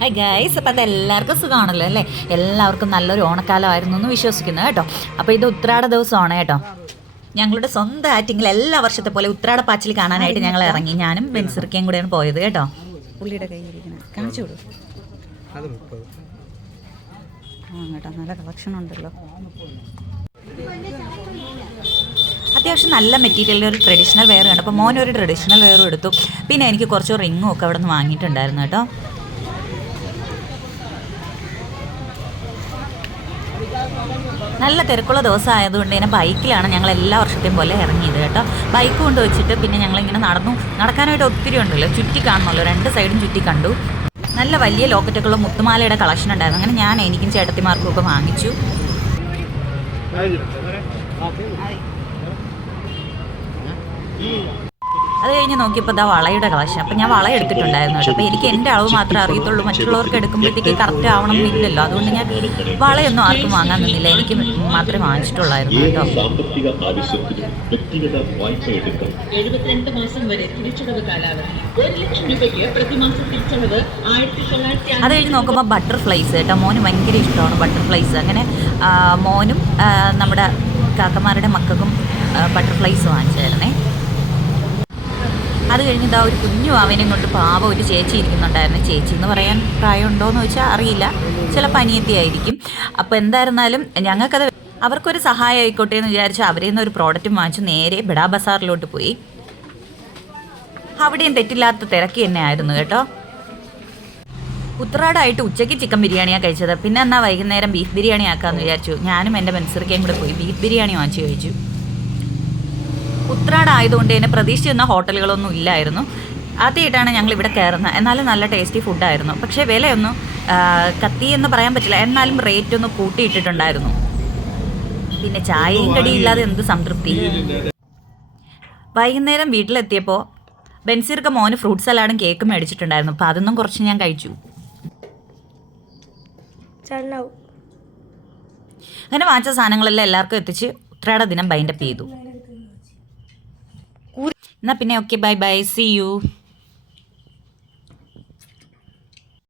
Hi guys, അപ്പോൾ അതെല്ലാവർക്കും സുഖമാണല്ലോ അല്ലേ? എല്ലാവർക്കും നല്ലൊരു ഓണക്കാലമായിരുന്നു എന്ന് വിശ്വസിക്കുന്നു കേട്ടോ. അപ്പോൾ ഇത് ഉത്രാട ദിവസമാണ് കേട്ടോ. ഞങ്ങളുടെ സ്വന്തം ആറ്റിങ്ങിൽ എല്ലാ വർഷത്തെ പോലെ ഉത്രാട പാച്ചിൽ കാണാനായിട്ട് ഞങ്ങൾ ഇറങ്ങി. ഞാനും ബെൻസിർക്കയും കൂടെയാണ് പോയത് കേട്ടോ. പുള്ളിയുടെ കയ്യിലിരിക്കുന്നത് കാണിച്ചു കൊടുക്കും. കേട്ടോ, നല്ല കളക്ഷൻ ഉണ്ടല്ലോ. അത്യാവശ്യം നല്ല മെറ്റീരിയലിൽ ഒരു ട്രഡീഷണൽ വെയർ ഉണ്ട്. അപ്പോൾ മോനൊരു ട്രഡീഷണൽ വെയറും എടുത്തു. പിന്നെ എനിക്ക് കുറച്ച് റിങ്ങും ഒക്കെ അവിടെ നിന്ന് വാങ്ങിയിട്ടുണ്ടായിരുന്നു കേട്ടോ. നല്ല തിരക്കുള്ള ദിവസം ആയതുകൊണ്ട് തന്നെ ബൈക്കിലാണ് ഞങ്ങൾ എല്ലാ വർഷത്തെയും പോലെ ഇറങ്ങിയത് കേട്ടോ. ബൈക്ക് കൊണ്ട് വെച്ചിട്ട് പിന്നെ ഞങ്ങളിങ്ങനെ നടക്കാനായിട്ട് ഒത്തിരി ഉണ്ടല്ലോ, ചുറ്റി കാണണമല്ലോ, രണ്ട് സൈഡും ചുറ്റി കണ്ടു. നല്ല വലിയ ലോക്കറ്റൊക്കെയുള്ള മുത്തുമാലയുടെ കളക്ഷൻ ഉണ്ടായിരുന്നു. അങ്ങനെ ഞാൻ എനിക്കും ചേട്ടത്തിമാർക്കും ഒക്കെ വാങ്ങിച്ചു. അത് കഴിഞ്ഞ് നോക്കിയപ്പോൾ ഇതാ വളയുടെ കളക്ഷൻ. അപ്പോൾ ഞാൻ വള എടുത്തിട്ടുണ്ടായിരുന്നു കേട്ടോ. അപ്പോൾ എനിക്ക് എൻ്റെ അളവ് മാത്രമേ അറിയത്തുള്ളൂ, മറ്റുള്ളവർക്ക് എടുക്കുമ്പോഴത്തേക്ക് കറക്റ്റ് ആവണം എന്നില്ലല്ലോ. അതുകൊണ്ട് ഞാൻ വളയൊന്നും ആർക്കും വാങ്ങാൻ നിന്നില്ല, എനിക്ക് മാത്രമേ വാങ്ങിച്ചിട്ടുള്ളായിരുന്നു കേട്ടോ. അത് കഴിഞ്ഞ് നോക്കുമ്പോൾ ബട്ടർഫ്ലൈസ് കേട്ടോ, മോന് ഭയങ്കര ഇഷ്ടമാണ് ബട്ടർഫ്ലൈസ്. അങ്ങനെ മോനും നമ്മുടെ കാക്കമാരുടെ മക്കൾക്കും ബട്ടർഫ്ലൈസ് വാങ്ങിച്ചായിരുന്നേ. അത് കഴിഞ്ഞ് ഇതാ ഒരു കുഞ്ഞു അവനെയും കൊണ്ട് പാവ ഒരു ചേച്ചി ഇരിക്കുന്നുണ്ടായിരുന്നു. ചേച്ചി എന്ന് പറയാൻ പ്രായമുണ്ടോ എന്ന് ചോദിച്ചാൽ അറിയില്ല, ചിലപ്പോൾ അനിയത്തിയായിരിക്കും. അപ്പോൾ എന്തായിരുന്നാലും ഞങ്ങൾക്കത് അവർക്കൊരു സഹായം ആയിക്കോട്ടെ എന്ന് വിചാരിച്ച് അവരിൽ നിന്ന് ഒരു പ്രോഡക്റ്റും വാങ്ങിച്ചു നേരെ ബഡാ ബസാറിലോട്ട് പോയി. അവിടെയും തെറ്റില്ലാത്ത തിരക്ക് തന്നെ ആയിരുന്നു കേട്ടോ. ഉത്രാടായിട്ട് ഉച്ചയ്ക്ക് ചിക്കൻ ബിരിയാണിയാണ് കഴിച്ചത്. പിന്നെ എന്നാൽ വൈകുന്നേരം ബീഫ് ബിരിയാണി ആക്കാമെന്ന് വിചാരിച്ചു. ഞാനും എൻ്റെ ബെൻസിർക്കയും കൂടെ പോയി ബീഫ് ബിരിയാണി വാങ്ങിച്ചു കഴിച്ചു. ഉത്രാടായതുകൊണ്ട് തന്നെ പ്രതീക്ഷിച്ചിരുന്ന ഹോട്ടലുകളൊന്നും ഇല്ലായിരുന്നു. ആദ്യമായിട്ടാണ് ഞങ്ങൾ ഇവിടെ കയറുന്നത്. എന്നാലും നല്ല ടേസ്റ്റി ഫുഡായിരുന്നു. പക്ഷേ വിലയൊന്നും കത്തി എന്ന് പറയാൻ പറ്റില്ല, എന്നാലും റേറ്റ് ഒന്ന് കൂട്ടിയിട്ടിട്ടുണ്ടായിരുന്നു. പിന്നെ ചായയും കടിയില്ലാതെ എന്ത് സംതൃപ്തി. വൈകുന്നേരം വീട്ടിലെത്തിയപ്പോൾ ബെൻസിർക്ക മോന് ഫ്രൂട്ട് സലാഡും കേക്കും മേടിച്ചിട്ടുണ്ടായിരുന്നു. അപ്പോൾ അതൊന്നും കുറച്ച് ഞാൻ കഴിച്ചു. അങ്ങനെ വാങ്ങിച്ച സാധനങ്ങളെല്ലാം എല്ലാവർക്കും എത്തിച്ച് ഉത്രാട ദിനം ബൈൻഡപ്പ് ചെയ്തു. എന്നാൽ പിന്നെ okay, bye bye, see U.